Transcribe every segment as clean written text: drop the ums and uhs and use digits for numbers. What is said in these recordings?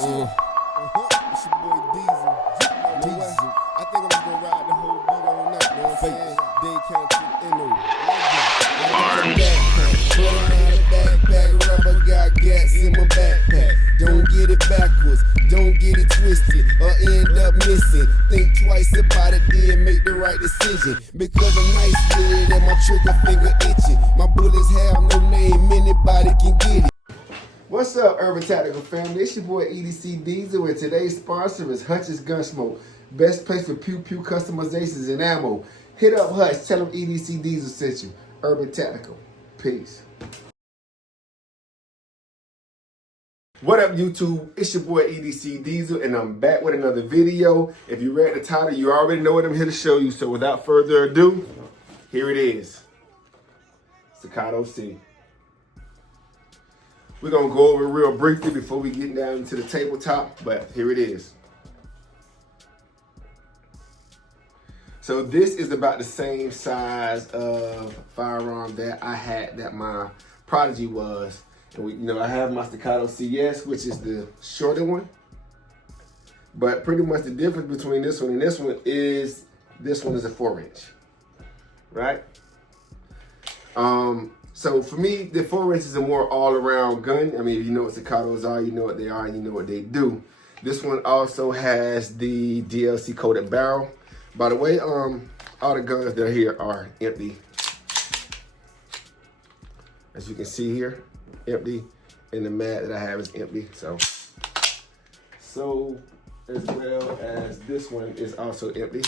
It's your boy Diesel. Diesel. I think I'm just gonna ride the whole beat on up, man. Day count to the end of it. I got a backpack, but I'm not a backpack rubber. Got gas in my backpack. Don't get it backwards, don't get it twisted, or end up missing. Think twice about it, then make the right decision. Because I'm nice with it and my trigger finger itching. My bullets have no name, anybody can get it. What's up, Urban Tactical family? It's your boy EDC Diesel, and today's sponsor is Hutch's Gunsmoke. Best place for pew-pew customizations and ammo. Hit up Hutch, tell them EDC Diesel sent you. Urban Tactical. Peace. What up, YouTube? It's your boy EDC Diesel, and I'm back with another video. If you read the title, you already know what I'm here to show you. So without further ado, here it is. Staccato C. We're going to go over it real briefly before we get down into the tabletop, but here it is. So this is about the same size of firearm that I had, that my Prodigy was. And I have my Staccato CS, which is the shorter one. But pretty much the difference between this one and this one is a 4-inch, right? So for me, the 4-inch is a more all-around gun. I mean, if you know what Staccatos are, you know what they are, and you know what they do. This one also has the DLC coated barrel. By the way, all the guns that are here are empty. As you can see here, empty, and the mag that I have is empty. So as well as this one is also empty.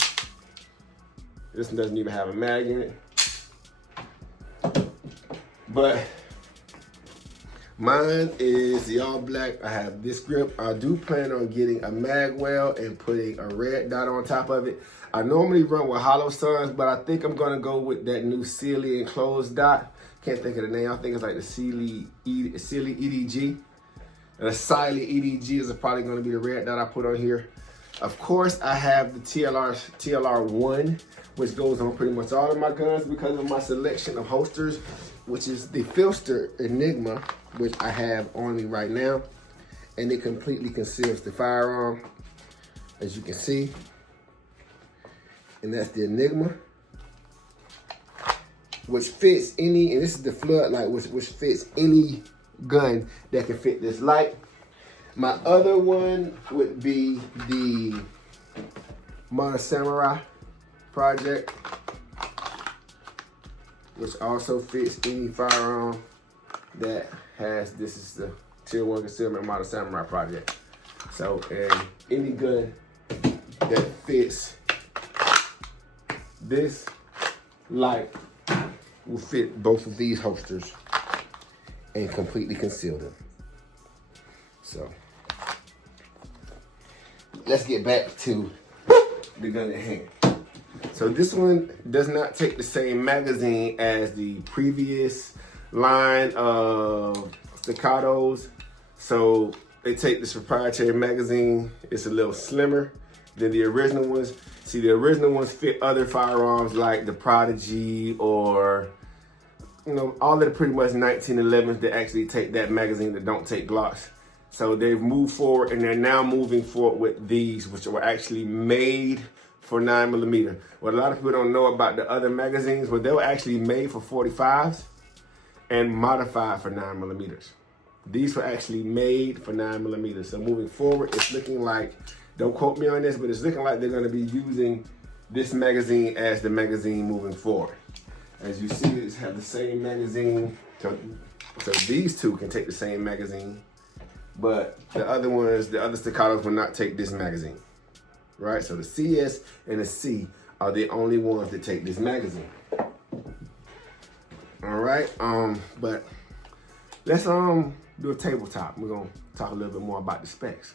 This one doesn't even have a mag in it. But mine is the all black. I have this grip. I do plan on getting a mag well and putting a red dot on top of it. I normally run with hollow suns, but I think I'm gonna go with that new Sealy enclosed dot. Can't think of the name. I think it's like the Sealy EDG. And the Sealy EDG is probably gonna be the red dot I put on here. Of course, I have the TLR1, which goes on pretty much all of my guns because of my selection of holsters, which is the Filster Enigma, which I have on me right now. And it completely conceals the firearm, as you can see. And that's the Enigma, which fits any, and this is the floodlight, which fits any gun that can fit this light. My other one would be the Modern Samurai Project, which also fits any firearm that has, this is the Tier 1 Concealment Modern Samurai Project. So, and any gun that fits this light will fit both of these holsters and completely conceal them. So, let's get back to the gun at hand. So this one does not take the same magazine as the previous line of Staccatos. So they take this proprietary magazine. It's a little slimmer than the original ones. See, the original ones fit other firearms like the Prodigy or, all of the pretty much 1911s that actually take that magazine that don't take Glocks. So they've moved forward, and they're now moving forward with these, which were actually made for 9mm. What a lot of people don't know about the other magazines, well, they were actually made for 45s and modified for 9mm. These were actually made for 9mm. So moving forward, it's looking like, don't quote me on this, but it's looking like they're gonna be using this magazine as the magazine moving forward. As you see, these have the same magazine. So these two can take the same magazine, but the other ones, the other Staccatos will not take this magazine, right? So the CS and the C are the only ones that take this magazine. All right, but let's do a tabletop. We're gonna talk a little bit more about the specs.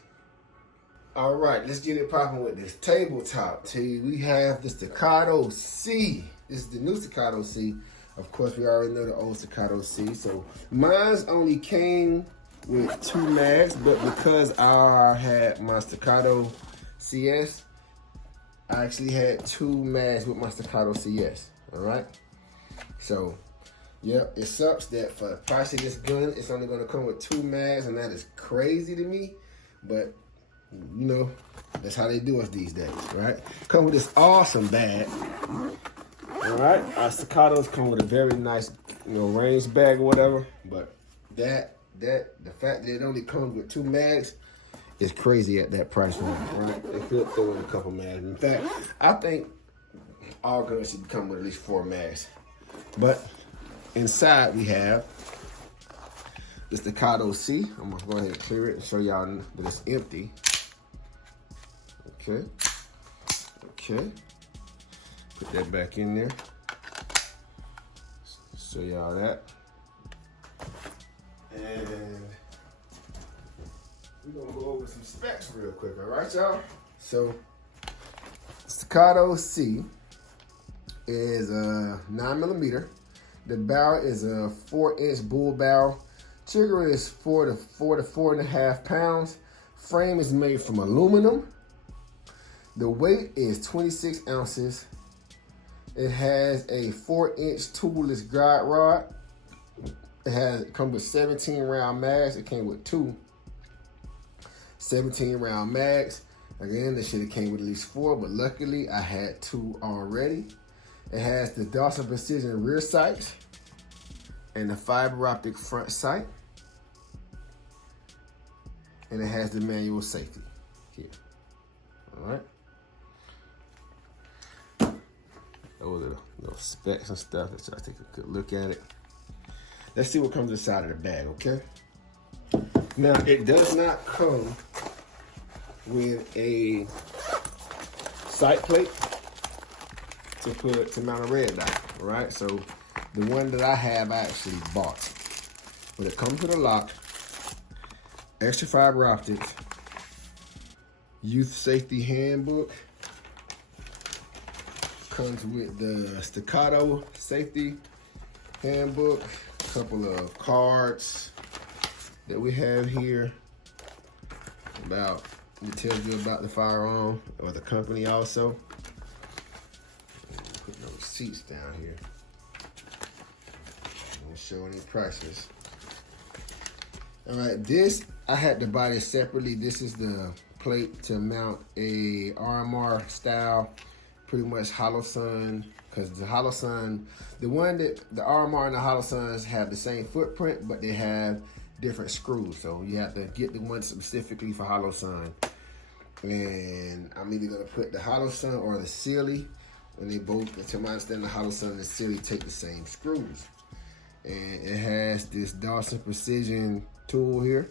All right, let's get it popping with this tabletop. We have the Staccato C. This is the new Staccato C. Of course, we already know the old Staccato C. So mine's only came with 2 mags, but because I had my Staccato CS, I actually had 2 mags with my Staccato CS, all right? So, yep, it sucks that for the price of this gun, it's only gonna come with 2 mags, and that is crazy to me. but you know, that's how they do us these days, right? Come with this awesome bag. All right, our Staccatos come with a very nice, you know, range bag or whatever. But the fact that it only comes with 2 mags is crazy at that price range, right? They could throw in a couple mags. In fact, I think all guns should come with at least 4 mags. But inside we have the Staccato C. I'm gonna go ahead and clear it and show y'all that it's empty. Okay. Okay. Put that back in there. Show y'all that. And we're gonna go over some specs real quick, all right, y'all? So, Staccato C is a 9mm. The barrel is a 4-inch bull barrel. Trigger is 4 to 4.5 pounds. Frame is made from aluminum. The weight is 26 ounces. It has a 4-inch tubeless guide rod. It comes with 17 round mags. It came with 2 17 round mags. Again, this should have came with at least 4, but luckily I had 2 already. It has the Dawson Precision rear sights and the fiber optic front sight. And it has the manual safety here. All right. Those are the specs and stuff. Let's try to take a good look at it. Let's see what comes inside of the bag, okay? Now, it does not come with a sight plate to mount a red dot, all right? So the one that I have, I actually bought. But it comes with a lock, extra fiber optics, youth safety handbook, comes with the Staccato safety handbook, a couple of cards that we have here it tells you about the firearm or the company also. Put no receipts down here. Don't show any prices. All right, this, I had to buy this separately. This is the plate to mount a RMR style, pretty much Hollow Sun, because the Hollow Sun, the RMR and the Hollow Suns have the same footprint, but they have different screws. So you have to get the one specifically for Hollow Sun. And I'm either gonna put the Hollow Sun or the Sealy, and they both, to my understanding, the Hollow Sun and the Sealy take the same screws. And it has this Dawson Precision tool here.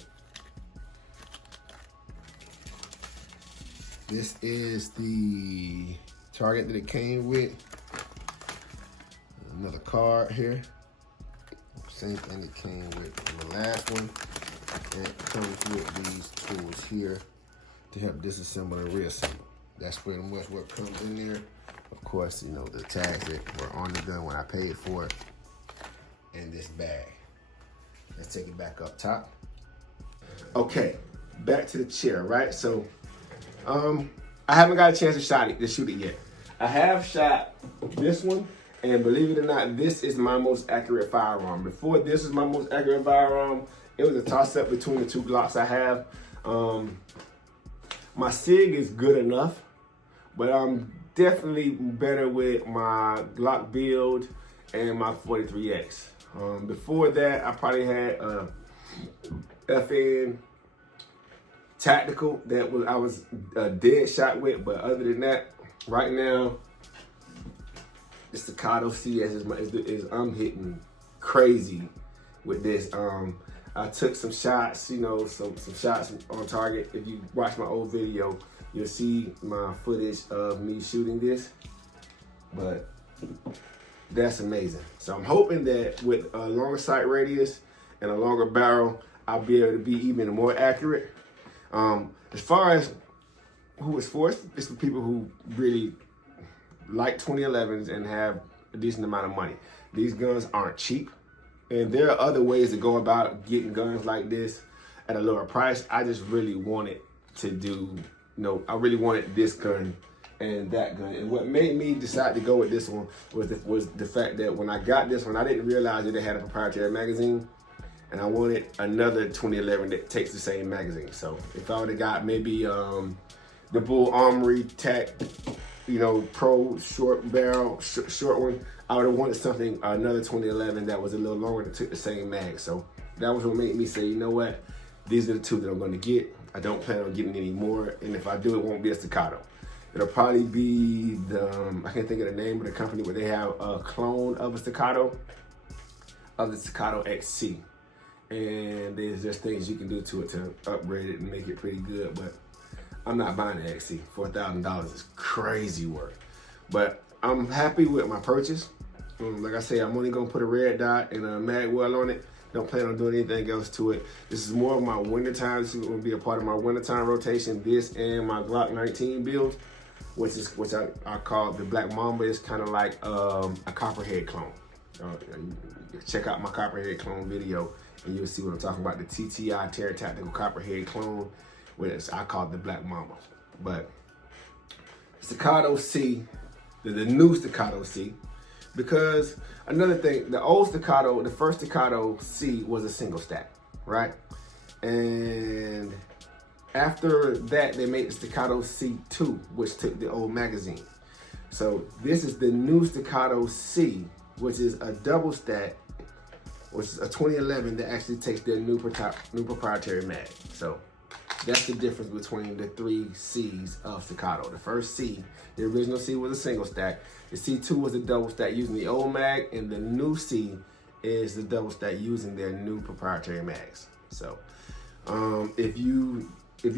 This is the target that it came with. Another card here. Same thing that came with the last one. And it comes with these tools here to help disassemble and reassemble. That's pretty much what comes in there. Of course, you know, the tags that were on the gun when I paid for it. And this bag. Let's take it back up top. Okay, back to the chair, right? So, I haven't got a chance to shoot it yet. I have shot this one, and believe it or not, this is my most accurate firearm. Before this was my most accurate firearm, it was a toss-up between the 2 Glocks I have. My SIG is good enough, but I'm definitely better with my Glock build and my 43X. Before that, I probably had a FN tactical that I was a dead shot with, but other than that, right now, the Staccato C I'm hitting crazy with this. I took some shots, you know, some shots on target. If you watch my old video, you'll see my footage of me shooting this, but that's amazing. So I'm hoping that with a longer sight radius and a longer barrel, I'll be able to be even more accurate. As far as who it's for, it's for people who really like 2011s and have a decent amount of money. These guns aren't cheap, and there are other ways to go about getting guns like this at a lower price. I just really wanted to do, you know, I really wanted this gun and that gun. And what made me decide to go with this one was the fact that when I got this one, I didn't realize that it had a proprietary magazine. and I wanted another 2011 that takes the same magazine. So if I would have got maybe the Bull Armory Tac, you know, Pro short barrel, short one, I would have wanted something, another 2011 that was a little longer that took the same mag. So that was what made me say, you know what, these are the two that I'm going to get. I don't plan on getting any more, and if I do, it won't be a Staccato. It'll probably be the, I can't think of the name of the company, but they have a clone of a Staccato, of the Staccato C. And there's just things you can do to it to upgrade it and make it pretty good, but I'm not buying the XC. $4,000 is crazy work. But I'm happy with my purchase. Like I say, I'm only gonna put a red dot and a mag well on it. Don't plan on doing anything else to it. This is more of my wintertime. This is gonna be a part of my wintertime rotation. This and my Glock 19 build, which I call the Black Mamba. Is kind of like a Copperhead clone. Check out my Copperhead clone video and you'll see what I'm talking about. The TTI Terra Tactical Copperhead clone, which I call the Black Mamba. But Staccato C, the new Staccato C, because another thing, the old Staccato, the first Staccato C was a single stack, right? And after that, they made the Staccato C2, which took the old magazine. So this is the new Staccato C, which is a double stack, which is a 2011 that actually takes their new proprietary mag. So that's the difference between the three C's of Staccato. The first C, the original C, was a single stack. The C2 was a double stack using the old mag, and the new C is the double stack using their new proprietary mags. So if you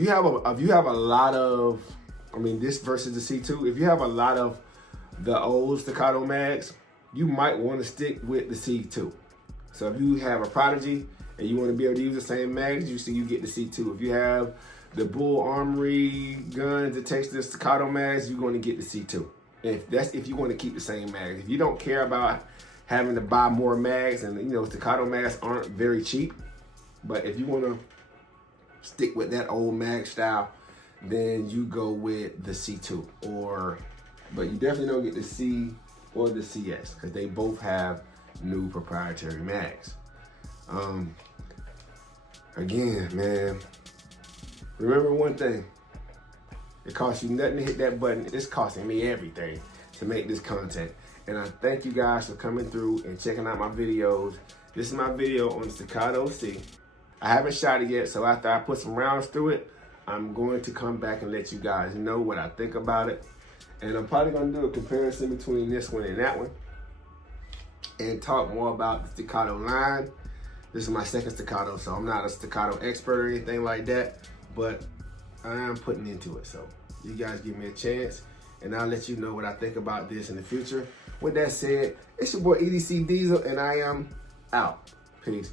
have a lot of, I mean, this versus the C2, if you have a lot of the old Staccato mags, you might want to stick with the C2. So if you have a Prodigy and you want to be able to use the same mags, you get the C2. If you have the Bull Armory guns that takes the Staccato mags, you're going to get the C2. If you want to keep the same mags. If you don't care about having to buy more mags, and you know, Staccato mags aren't very cheap, but if you want to stick with that old mag style, then you go with the C2. But you definitely don't get the C or the CS, because they both have new proprietary mags. Again, man, remember one thing. It costs you nothing to hit that button. It's costing me everything to make this content. And I thank you guys for coming through and checking out my videos. This is my video on Staccato C. I haven't shot it yet, so after I put some rounds through it, I'm going to come back and let you guys know what I think about it. And I'm probably gonna do a comparison between this one and that one and talk more about the Staccato line. This is my second Staccato, so I'm not a Staccato expert or anything like that, but I am putting into it. So you guys give me a chance and I'll let you know what I think about this in the future. With that said, it's your boy EDC Diesel and I am out. Peace.